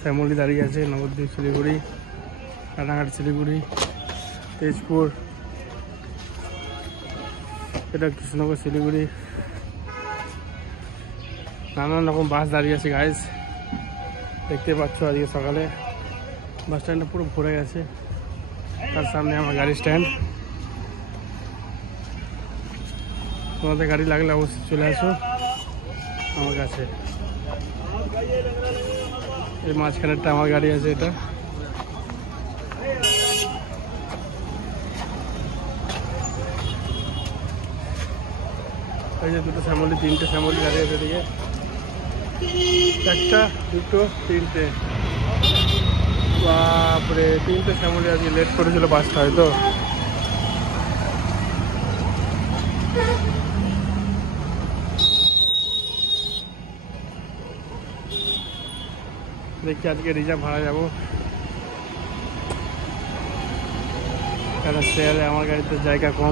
শ্যামলী দাঁড়িয়ে আছে, নবদ্বীপ শিলিগুড়ি, রানাঘাট শিলিগুড়ি, তেজপুর, এটা কৃষ্ণনগর শিলিগুড়ি, নানান রকম বাস দাঁড়িয়ে আছে গাইজ। দেখতে পাচ্ছ আজকে সকালে বাস স্ট্যান্ডটা পুরো ভরে গেছে। তার সামনে আমার গাড়ি স্ট্যান্ড। তোমাদের গাড়ি লাগলে অবশ্যই চলে আসো আমার কাছে। এই মাঝখানেরটা আমার গাড়ি আছে, এটা এই যে দুটো শ্যামলী, তিনটে শ্যামলী গাড়ি আছে এদিকে, একটা দুটো তিনটে, বাপরে তিনটে শ্যামলী। আজকে লেট করেছিল বাসটা হয়তো। দেখি আজকে রিজার্ভ ভাড়া যাবো, কারণ শেয়ারে আমার গাড়িতে জায়গা কম।